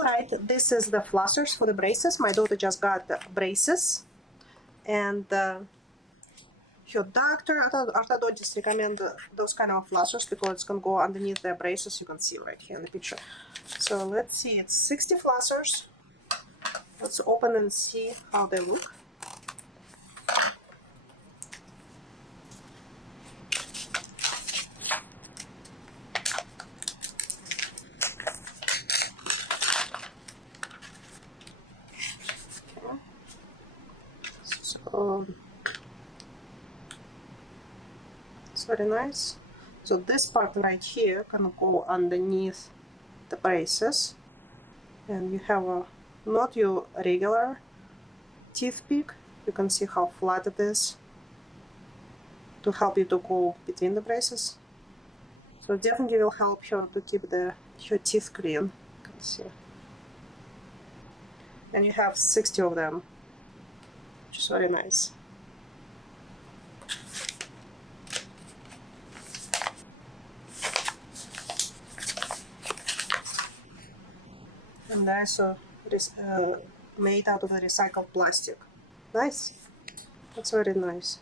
Alright, this is the flossers for the braces. My daughter just got the braces, and her doctor, orthodontist, recommend those kind of flossers because it's gonna go underneath the braces. You can see right here in the picture. So let's see, it's 60 flossers. Let's open and see how they look. So it's very nice. So this part right here can go underneath the braces, and you have a not your regular teeth pick. You can see how flat it is to help you to go between the braces. So definitely will help her to keep her teeth clean. You can see. And you have 60 of them, which is very nice. And they're also made out of the recycled plastic. Nice. That's very nice.